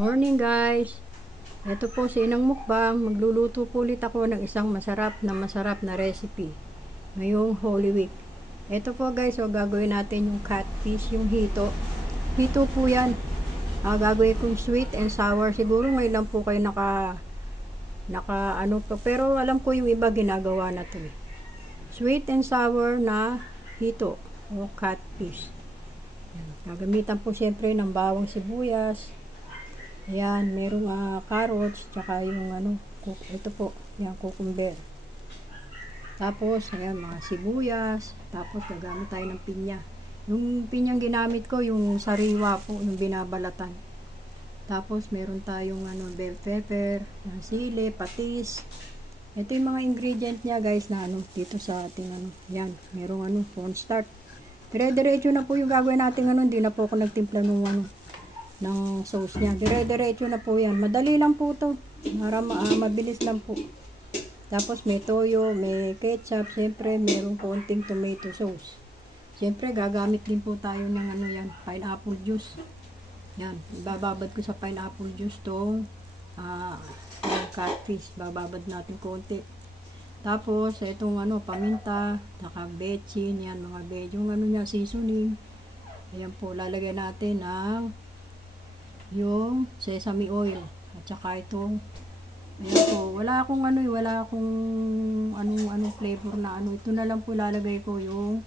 Morning guys! Ito po si Inang Mukbang. Magluluto po ulit ako ng isang masarap na recipe ngayong Holy Week. Ito po guys, gagawin natin yung catfish, yung hito. Hito po yan. Gagawin kong sweet and sour. Siguro ngayon lang po kayo ano po. Pero alam ko yung iba ginagawa na to eh. Sweet and sour na hito o catfish. Gagamitan po siyempre ng bawang sibuyas. Ayan, merong carrots, tsaka yung ito po, yung cucumber. Tapos, ayan, mga sibuyas. Tapos, gagamit tayo ng pinya. Yung pinyang ginamit ko, yung sariwa po, yung binabalatan. Tapos, meron tayong bell pepper, sili, patis. Ito yung mga ingredient niya, guys, na dito sa ating yan, merong cornstarch. Dire-diretso na po yung gagawin natin hindi na po ako nagtimpla ng sauce niya. Dire-diretso na po yan. Madali lang po to. Mabilis lang po. Tapos may toyo, may ketchup. Siyempre, mayroong konting tomato sauce. Siyempre, gagamit din po tayo ng yan, pineapple juice. Yan. Ibababad ko sa pineapple juice tong catfish. Bababad natin konti. Tapos, itong paminta, saka bechin, yan, mga yung niya, seasoning. Ayan po, lalagyan natin ng yung sesame oil at saka itong ayan po, wala akong anong flavor na ito na lang po lalagay ko yung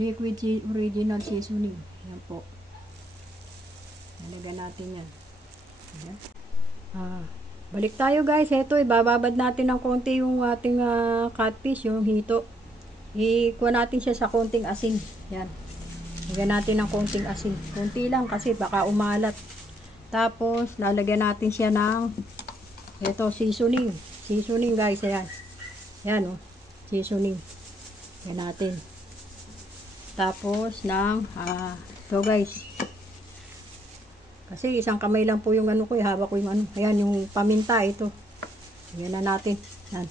liquid original seasoning. Ayan po, lalagyan natin yan. Ayan. Balik tayo guys. Ito ibababad natin ng konti yung ating catfish, yung hito. Ikuha natin siya sa konting asin. Yan, lagyan natin ng konting asin, konti lang kasi baka umalat. Tapos, lalagyan natin siya ng seasoning. Seasoning guys, ayan. Ayan seasoning. Ayan natin. Tapos, ito guys. Kasi isang kamay lang po yung ko, hawak ko yung ayan, yung paminta, ito. Ayan na natin. Ayan.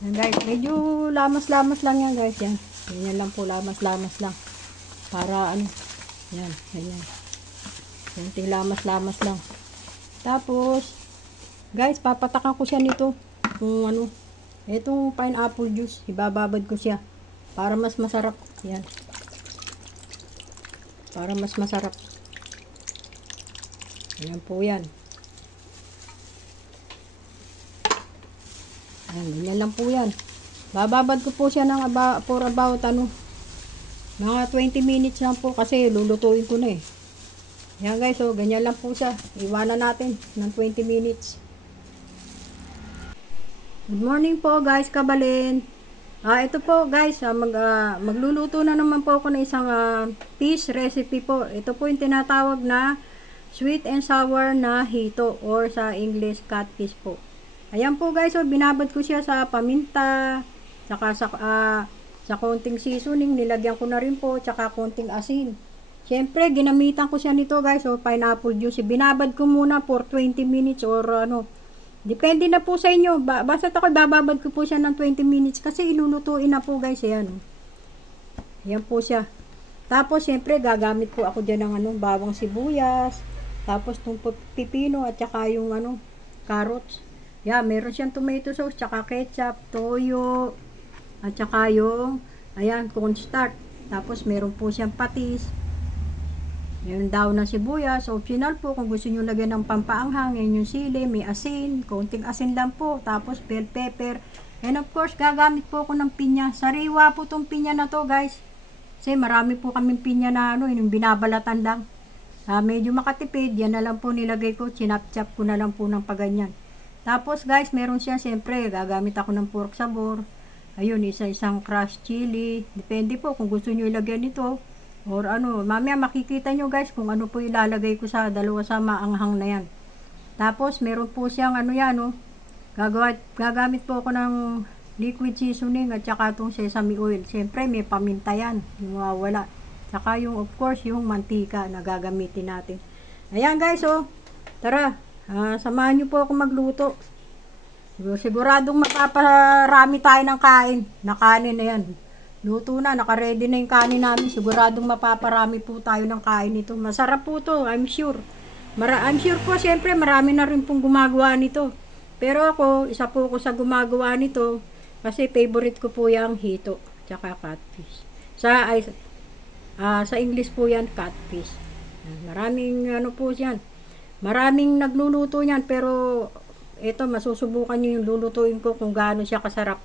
Ayan guys, medyo lamas-lamas lang yan guys, yan. Ganyan lang po, lamas-lamas lang. Para yan, ganyan. Kunting lamas-lamas lang. Tapos, guys, papatakan ko siya nito. Kung itong pineapple juice, ibababad ko siya. Para mas masarap. Yan. Para mas masarap. Ayan po yan. Ayan, ganyan lang po yan. Bababad ko po siya ng for about mga 20 minutes lang po kasi lulutuin ko na eh. Yan guys, ganyan lang po siya. Iwanan natin ng 20 minutes. Good morning po guys, kabalin. Ito po guys, magluluto na naman po ako ng isang fish recipe po. Ito po yung tinatawag na sweet and sour na hito or sa English catfish po. Ayan po guys, binabad ko siya sa paminta, saka sa konting seasoning, nilagyan ko na rin po, tsaka konting asin. Siyempre, ginamitan ko siya nito guys, pineapple juice. Binabad ko muna for 20 minutes or depende na po sa inyo. Basta ako, bababad ko po siya ng 20 minutes kasi ilulutuin na po guys, ayan. Ayan po siya. Tapos, siyempre, gagamit po ako dyan ng bawang sibuyas, tapos itong pipino at saka yung carrots. Yan, meron siyang tomato sauce, tsaka ketchup, toyo, at saka yung ayan, cornstarch. Tapos meron po siyang patis. Meron daw na sibuyas. Optional po kung gusto nyo lagyan ng pampaanghang. Yan yung sili, may asin. Konting asin lang po. Tapos bell pepper. And of course, gagamit po ako ng pinya. Sariwa po tong pinya na to guys. Kasi marami po kaming pinya na yung binabalatan lang. Medyo makatipid. Yan na lang po nilagay ko. Chinap-chap ko na lang po ng paganyan. Tapos guys, meron siya siyempre. Gagamit ako ng pork sabor. Ayun, isang crushed chili. Depende po kung gusto nyo ilagyan ito. Or mamaya makikita nyo guys kung ano po ilalagay ko sa dalawa sa maanghang na yan. Tapos, meron po siyang gagamit po ako ng liquid seasoning at saka itong sesame oil. Siyempre, may paminta yan. Yung mawawala. Saka yung, of course, yung mantika na gagamitin natin. Ayan guys, tara. Samahan nyo po ako magluto. Siguradong mapaparami tayo ng kanin na yan. Luto na, naka-ready na yung kanin namin. Siguradong mapaparami po tayo ng kain nito. Masarap po to, I'm sure. I'm sure po, siyempre marami na rin pong gumagawa nito. Pero ako, isa po ako sa gumagawa nito kasi favorite ko po yung hito tsaka catfish. Sa English po yan, catfish. Maraming ano po yan. Maraming nagluluto yan pero ito, masusubukan nyo yung lulutuin ko kung gaano siya kasarap.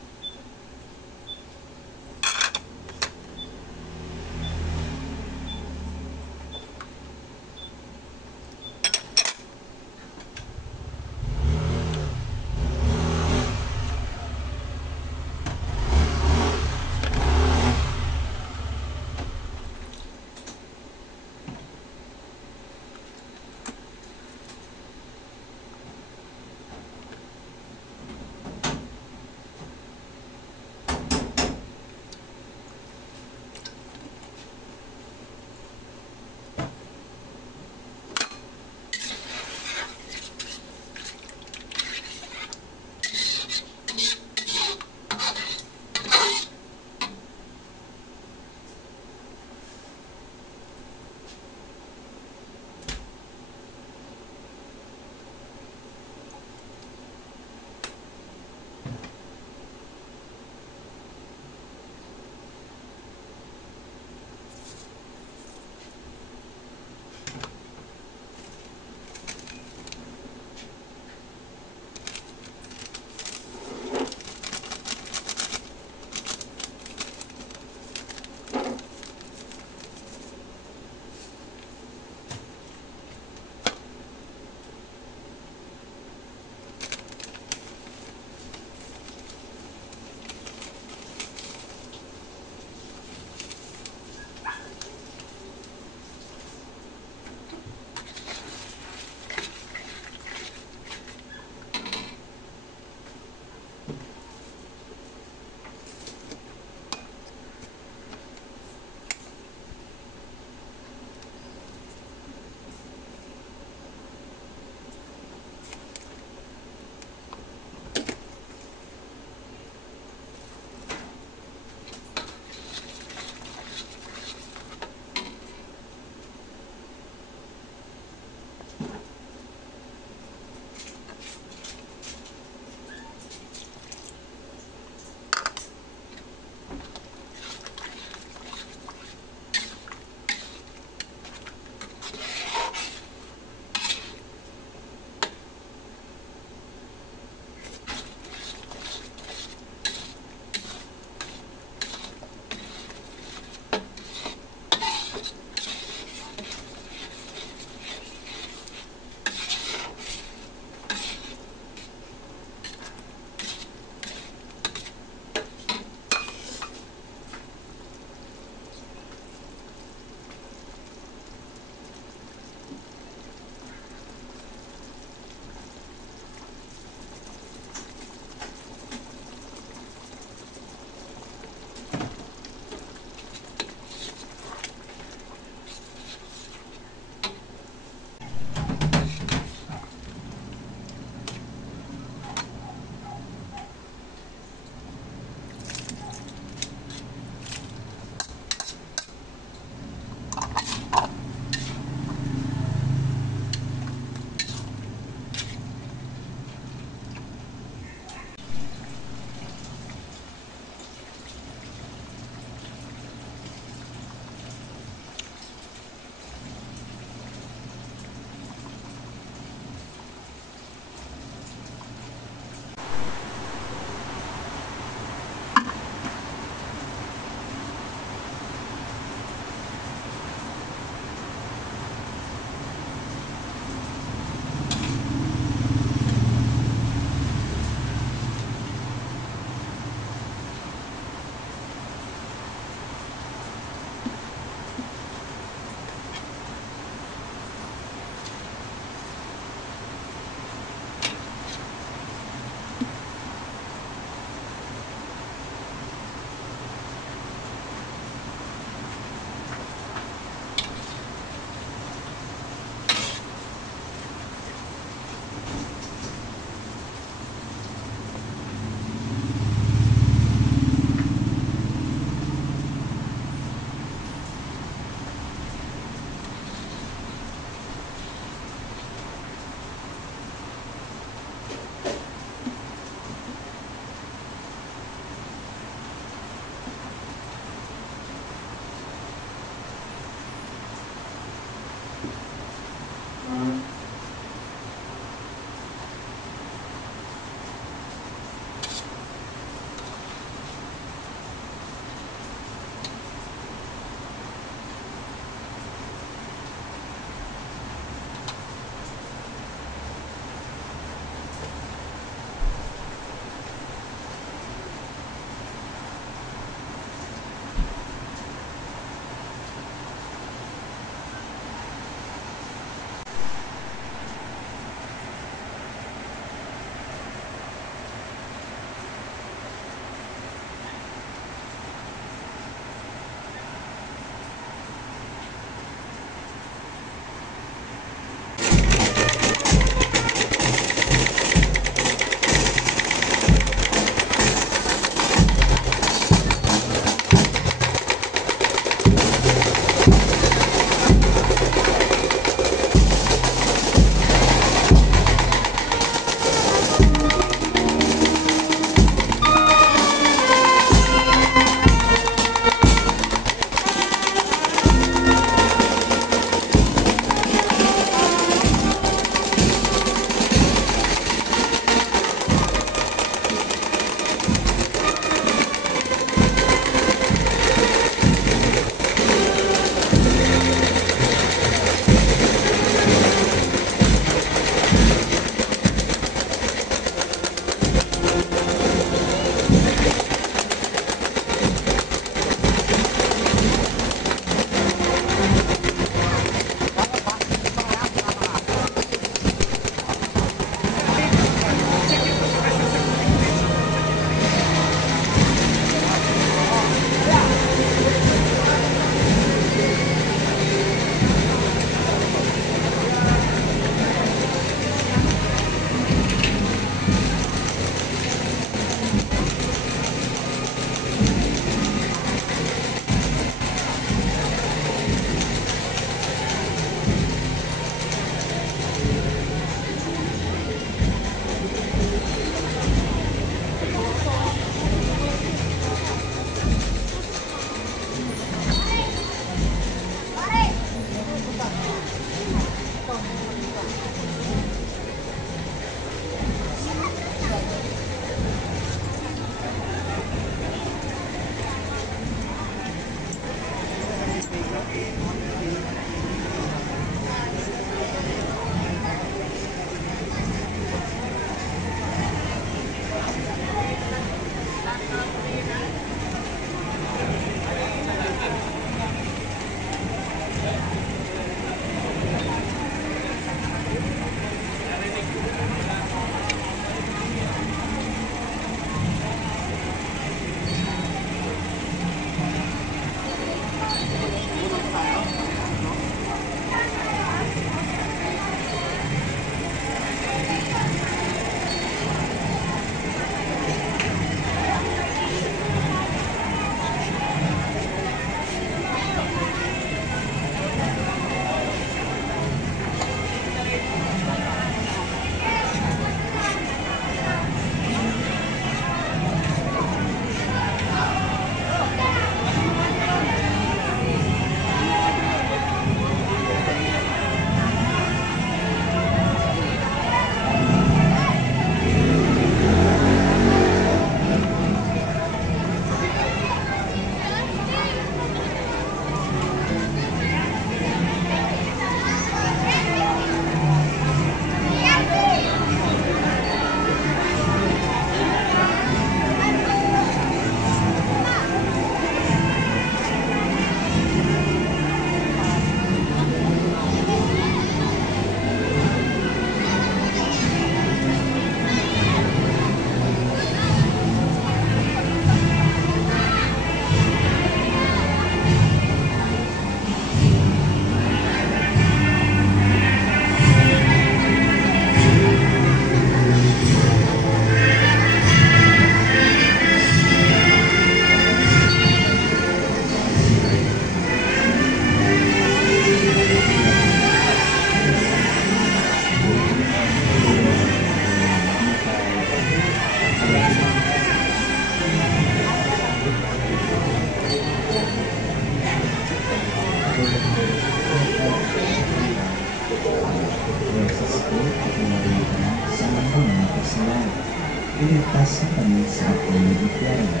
iligtas sa kami sa ating impyerno.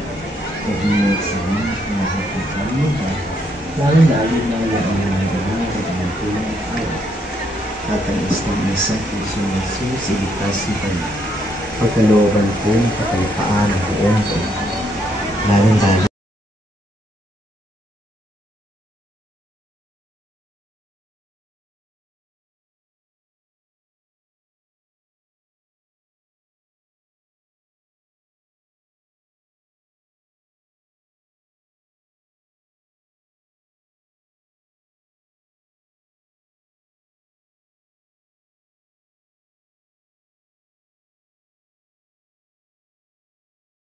Paghinag sa mga pinahatukan nila, lalo-lalo na ang mga gawin ng tulong at awat. At ang isang isang puso ng Jesus, iligtas sa kami. Pagkalooban po ng kapayapaan ng buong buong. Lalo-lalo